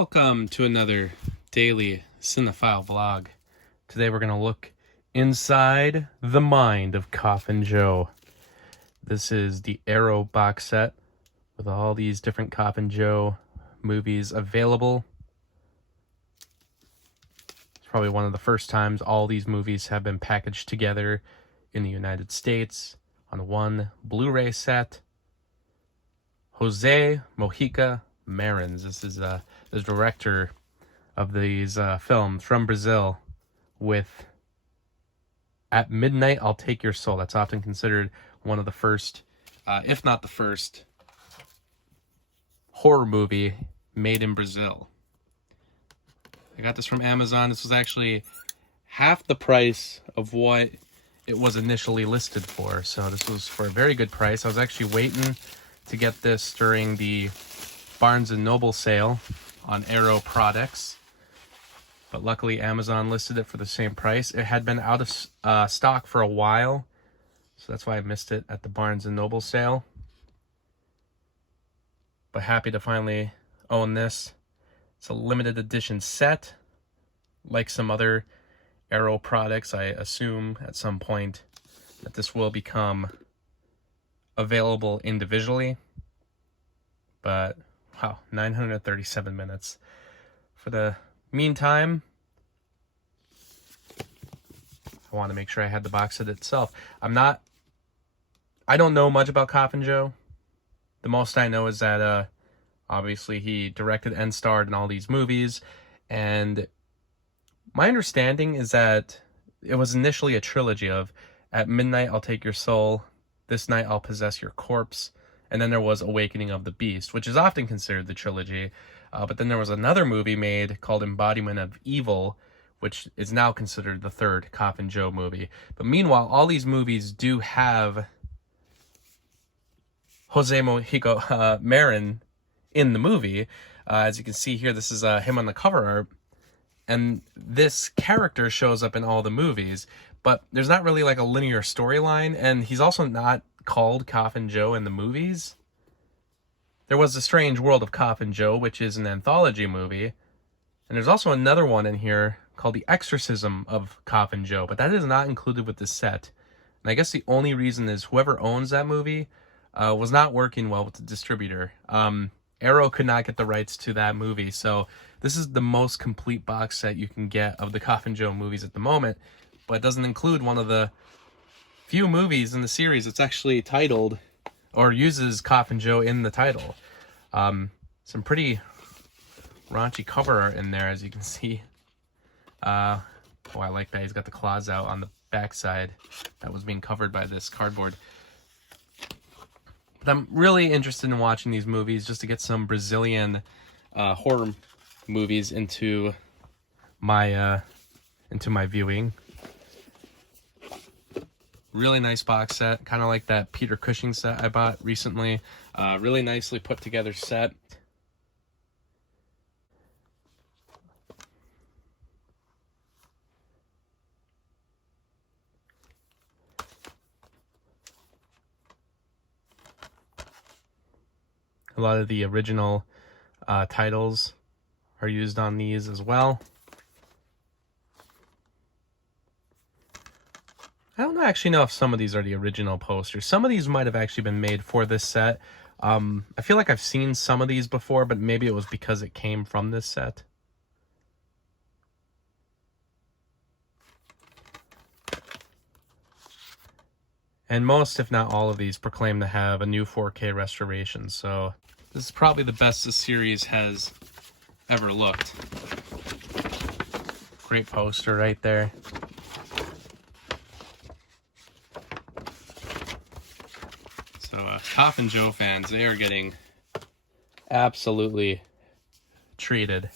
Welcome to another daily cinephile vlog. Today we're going to look inside the mind of Coffin Joe. This is the Arrow box set with all these different Coffin Joe movies available. It's probably one of the first times all these movies have been packaged together in the United States on one Blu-ray set. Jose Mojica Marins. This is the director of these films from Brazil with At Midnight I'll Take Your Soul. That's often considered one of the first, if not the first, horror movie made in Brazil. I got this from Amazon. This was actually half the price of what it was initially listed for. So this was for a very good price. I was actually waiting to get this during the Barnes & Noble sale on Arrow products, but luckily Amazon listed it for the same price. It had been out of stock for a while, so that's why I missed it at the Barnes & Noble sale. But happy to finally own this. It's a limited edition set. Like some other Arrow products, I assume at some point that this will become available individually. But wow, 937 minutes. For the meantime, I want to make sure I had the box set itself. I don't know much about Coffin Joe. The most I know is that obviously he directed and starred in all these movies, and my understanding is that it was initially a trilogy of At Midnight I'll Take Your Soul, This Night I'll Possess Your Corpse, and then there was Awakening of the Beast, which is often considered the trilogy. But then there was another movie made called Embodiment of Evil, which is now considered the third Coffin Joe movie. But meanwhile, all these movies do have Jose Mojica Marin in the movie. As you can see here, this is him on the cover art. And this character shows up in all the movies, but there's not really like a linear storyline, and he's also not called Coffin Joe in the movies. There was The Strange World of Coffin Joe, which is an anthology movie, and there's also another one in here called The Exorcism of Coffin Joe, but that is not included with the set. And I guess the only reason is whoever owns that movie was not working well with the distributor. Arrow could not get the rights to that movie, so this is the most complete box set you can get of the Coffin Joe movies at the moment, but it doesn't include one of the few movies in the series that's actually titled or uses Coffin Joe in the title. Some pretty raunchy cover art in there, as you can see. I like that he's got the claws out on the backside that was being covered by this cardboard. But I'm really interested in watching these movies just to get some Brazilian horror movies into my viewing. Really nice box set, kind of like that Peter Cushing set I bought recently. Really nicely put together set. A lot of the original titles are used on these as well. I don't actually know if some of these are the original posters. Some of these might have actually been made for this set. I feel like I've seen some of these before, but maybe it was because it came from this set. And most, if not all of these, proclaim to have a new 4K restoration. So this is probably the best this series has ever looked. Great poster right there. So Coffin Joe fans, they are getting absolutely treated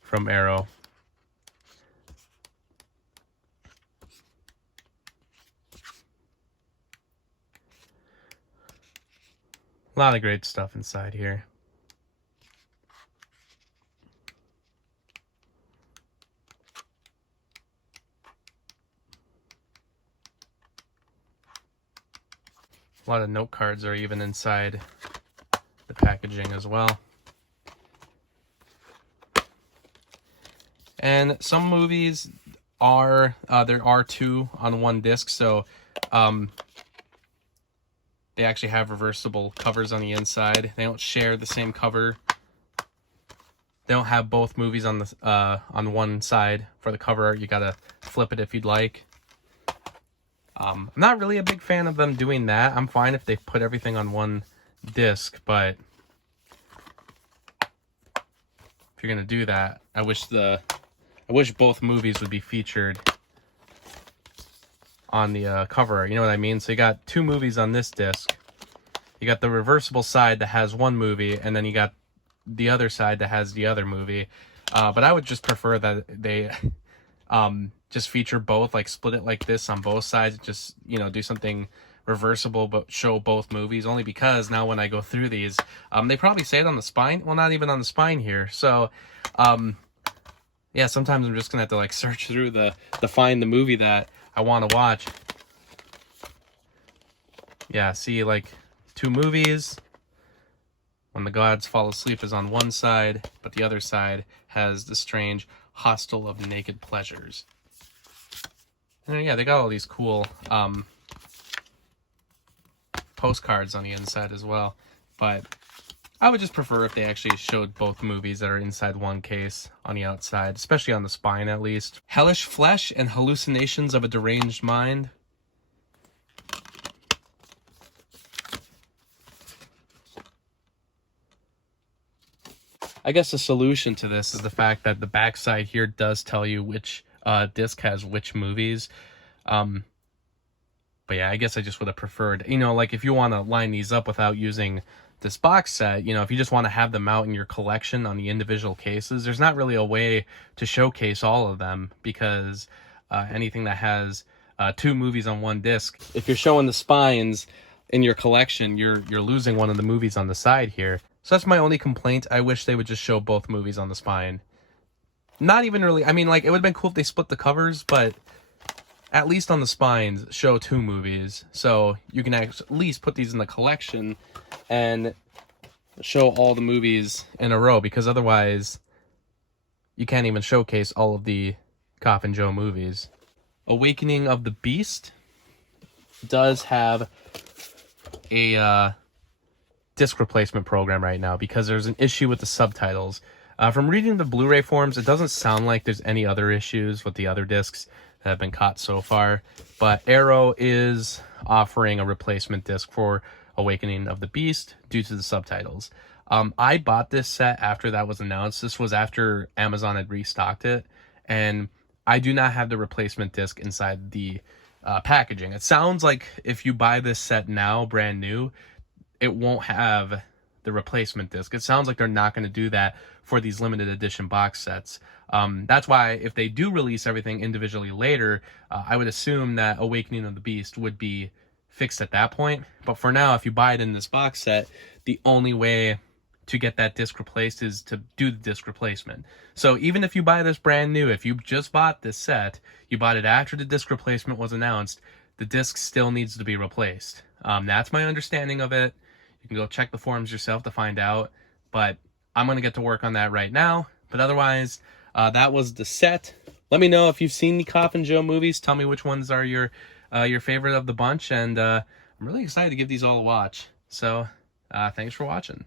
from Arrow. A lot of great stuff inside here. A lot of note cards are even inside the packaging as well. And some movies are, there are 2 on 1 disc, so they actually have reversible covers on the inside. They don't share the same cover. They don't have both movies on the on one side for the cover art. You gotta flip it if you'd like. I'm not really a big fan of them doing that. I'm fine if they put everything on 1 disc, but if you're gonna do that, I wish both movies would be featured on the cover art. You know what I mean? So you got 2 movies on this disc. You got the reversible side that has 1 movie, and then you got the other side that has the other movie. But I would just prefer that they just feature both, like split it like this on both sides. Just, you know, do something reversible but show both movies, only because now when I go through these, they probably say it on the spine. Well, not even on the spine here. So yeah, sometimes I'm just gonna have to like search through to find the movie that I want to watch. Yeah, see, like 2 movies. When the Gods Fall Asleep is on one side, but the other side has the strange Hostel of Naked Pleasures. And yeah, they got all these cool postcards on the inside as well. But I would just prefer if they actually showed both movies that are inside 1 case on the outside, especially on the spine at least. Hellish Flesh and Hallucinations of a Deranged Mind. I guess the solution to this is the fact that the backside here does tell you which disc has which movies. But yeah, I guess I just would have preferred, you know, like if you want to line these up without using this box set, you know, if you just want to have them out in your collection on the individual cases, there's not really a way to showcase all of them, because anything that has 2 movies on 1 disc, if you're showing the spines in your collection, you're losing one of the movies on the side here. So that's my only complaint. I wish they would just show both movies on the spine. Not even really, I mean, like, it would have been cool if they split the covers, but at least on the spines, show 2 movies. So you can at least put these in the collection and show all the movies in a row, because otherwise you can't even showcase all of the Coffin Joe movies. Awakening of the Beast does have a disc replacement program right now, because there's an issue with the subtitles. From reading the Blu-ray forums, it doesn't sound like there's any other issues with the other discs that have been caught so far, but Arrow is offering a replacement disc for Awakening of the Beast due to the subtitles. I bought this set after that was announced. This was after Amazon had restocked it, and I do not have the replacement disc inside the packaging. It sounds like if you buy this set now, brand new, it won't have the replacement disc. It sounds like they're not going to do that for these limited edition box sets. That's why if they do release everything individually later, I would assume that Awakening of the Beast would be fixed at that point. But for now, if you buy it in this box set, the only way to get that disc replaced is to do the disc replacement. So even if you buy this brand new, if you just bought this set, you bought it after the disc replacement was announced, the disc still needs to be replaced. That's my understanding of it. You can go check the forums yourself to find out, but I'm going to get to work on that right now. But otherwise, that was the set. Let me know if you've seen the Coffin Joe movies. Tell me which ones are your favorite of the bunch, and I'm really excited to give these all a watch. So thanks for watching.